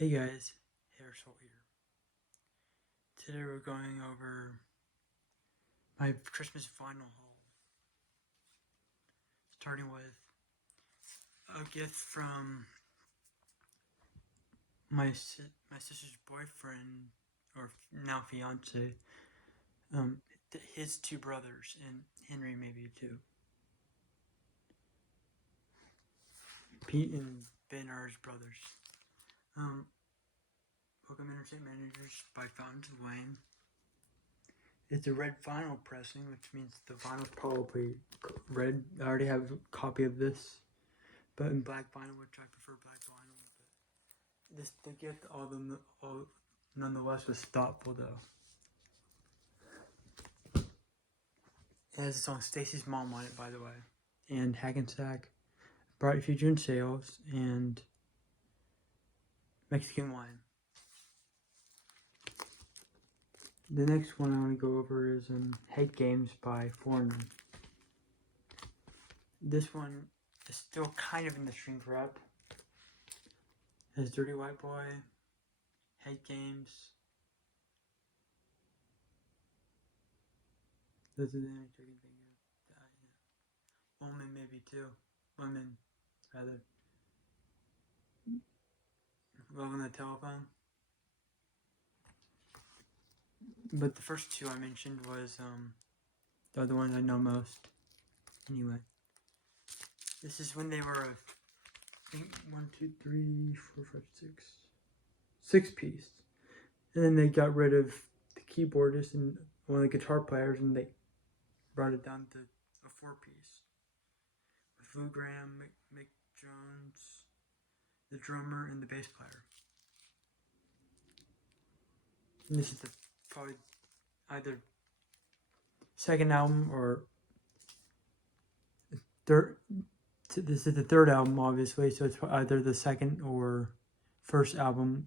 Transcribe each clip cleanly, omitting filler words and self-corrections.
Hey guys, Harrisol here. Today we're going over my Christmas vinyl haul, starting with a gift from my sister's boyfriend, or now fiance, his two brothers, and Henry maybe too. Pete and Ben are his brothers. Pokemon Entertainment Managers by Fountains of Wayne. It's a red vinyl pressing, which means the vinyl's probably red. I already have a copy of this, but in black vinyl, which I prefer black vinyl. But the gift, all nonetheless, was thoughtful though. It has the song Stacy's Mom on it, by the way, and Hackensack, Bright Future in Sales, and Mexican Wine. The next one I want to go over is Head Games by Foreigner. This one is still kind of in the shrink wrap. It has Dirty White Boy, Head Games. Those are the only two I can think of. Woman maybe too. Women, rather. Love on the Telephone. But the first two I mentioned was the other ones I know most. Anyway, this is when they were I think 1, 2, 3, 4, 5, 6 piece, and then they got rid of the keyboardist and one of the guitar players, and they brought it down to a 4 piece with Lou Graham, Mick Jones, the drummer, and the bass player. And this is probably either second album or third. This is the third album, obviously, so it's either the second or first album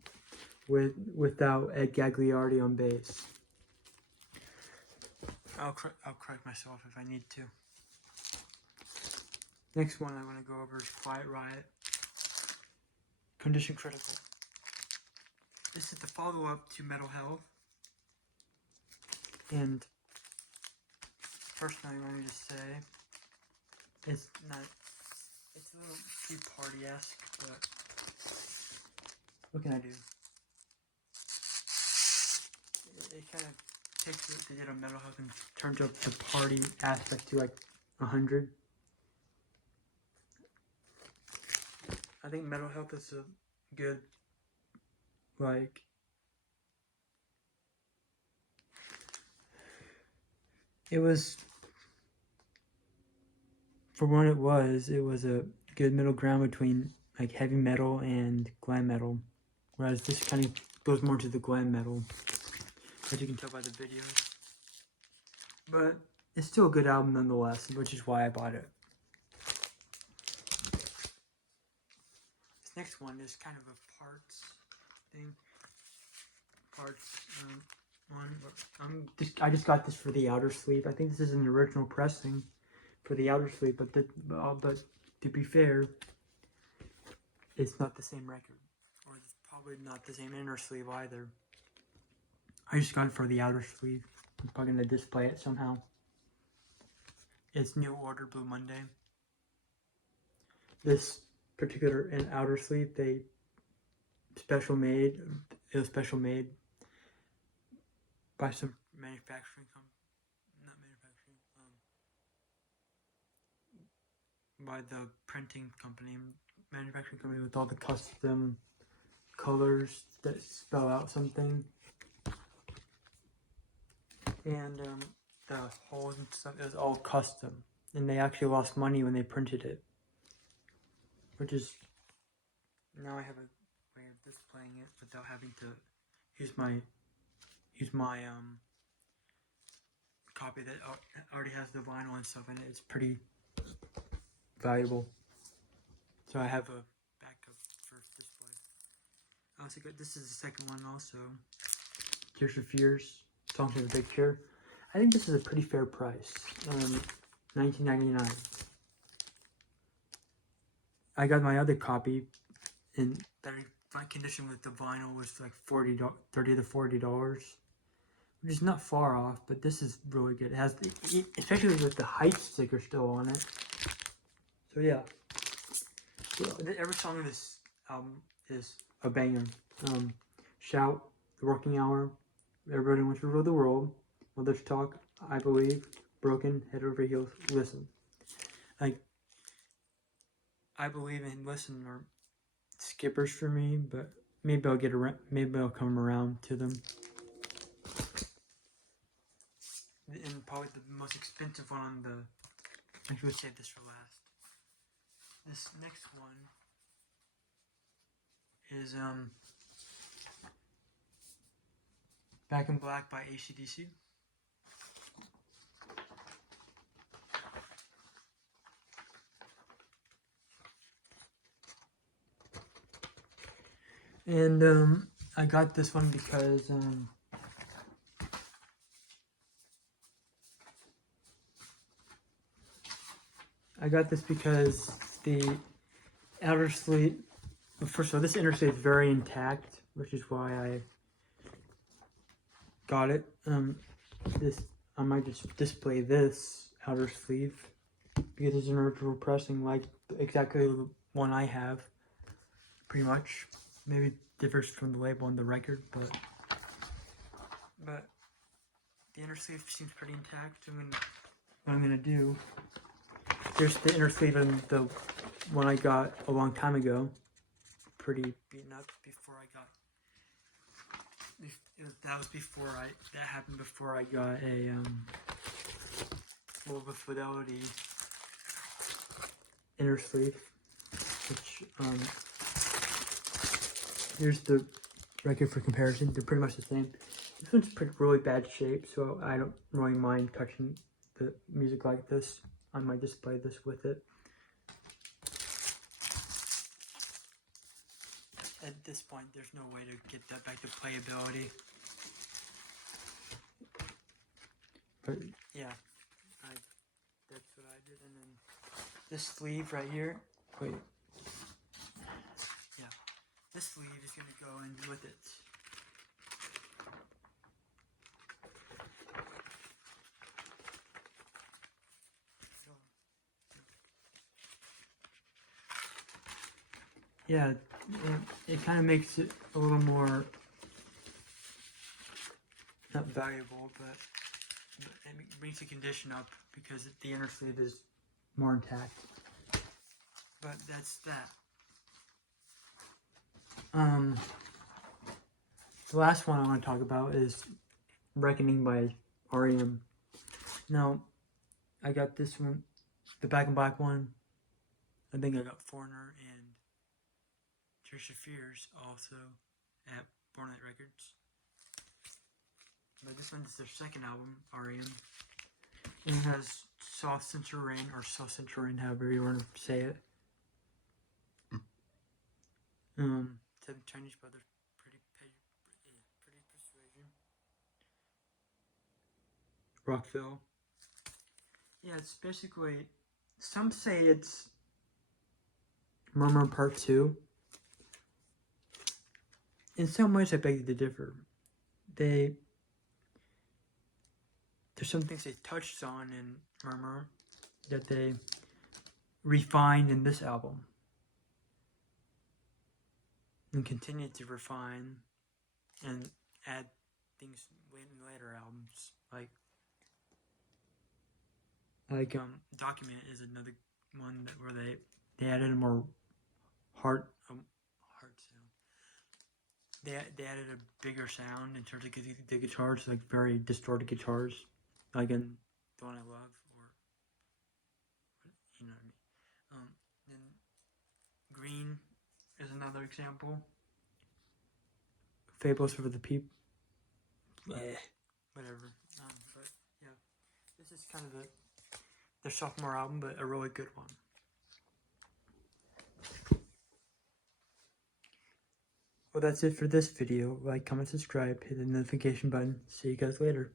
without Ed Gagliardi on bass. I'll correct myself if I need to. Next one I want to go over is Quiet Riot, Condition Critical. This is the follow-up to Metal Health. And first thing I wanted to say, it's a little too party-esque, but what can I do? It kind of takes what they did on Metal Health and turns up the party aspect to like 100. I think Metal Health is a good, like, it was, for what it was a good middle ground between like heavy metal and glam metal, whereas this kind of goes more to the glam metal, as you can tell by the videos. But it's still a good album nonetheless, which is why I bought it. This next one is kind of a parts thing. I just got this for the outer sleeve. I think this is an original pressing for the outer sleeve, but to be fair, it's not the same record, or it's probably not the same inner sleeve either. I just got it for the outer sleeve. I'm probably gonna display it somehow. It's New Order Blue Monday. This particular outer sleeve, it was special made by some manufacturing by the printing company, manufacturing company, with all the custom colors that spell out something, and the holes and stuff. It was all custom, and they actually lost money when they printed it, which is, now I have a way of displaying it without having to use my copy that already has the vinyl and stuff in it. It's pretty valuable. So I have a backup for display. I also got, this is the second one also. Tears for Fears, Songs of the Big Chair. I think this is a pretty fair price. $19.99. I got my other copy that I condition with the vinyl was like $30 to $40, which is not far off. But this is really good. It has, especially with the hype sticker still on it. So yeah, every song of this album is a banger. Shout, The Working Hour, Everybody Wants to Rule the World, Mother's Talk, I Believe, Broken, Head Over Heels, Listen. Like, I Believe and Listen are skippers for me, but maybe I'll get around. Maybe I'll come around to them. And probably the most expensive one on the. I should save this for last. This next one is Back in Black by AC/DC. And I got this one because the outer sleeve. First of all, this inner sleeve is very intact, which is why I got it. I might just display this outer sleeve because it's an original pressing, like exactly the one I have. Pretty much, maybe it differs from the label on the record, but the inner sleeve seems pretty intact. What I'm gonna do. Here's the inner sleeve and the one I got a long time ago. Pretty beaten up before I got. That happened before I got a Global Fidelity inner sleeve, which here's the record for comparison. They're pretty much the same. This one's really bad shape, so I don't really mind touching the music like this. I might display this with it. At this point, there's no way to get that back to playability. But yeah, that's what I did. And then this sleeve right here, this sleeve is going to go in with it. Yeah, it kind of makes it a little more, not valuable, but it brings the condition up because the inner sleeve is more intact. But that's that. The last one I want to talk about is Reckoning by R.E.M. Now, I got this one, the Back in Black one. I think I got Foreigner and Tears for Fears also at Born Light Records. But this one is their second album, R.E.M. It has Soft Center Rain, or Soft Center Rain, however you want to say it. Seven Chinese Brothers, pretty Persuasion. Rockville. Yeah, it's basically, some say it's Murmur Part 2. In some ways, I beg to differ. There's some things they touched on in Murmur that they refined in this album. And continue to refine and add things in later albums. Like Document is another one where they added a more heart sound. They added a bigger sound in terms of the guitars, like very distorted guitars, like in The One I Love, or you know what I mean. Then Green is another example. Fables for the Peep. Whatever. But yeah, this is kind of their sophomore album, but a really good one. Well, that's it for this video. Like, comment, subscribe, hit the notification button. See you guys later.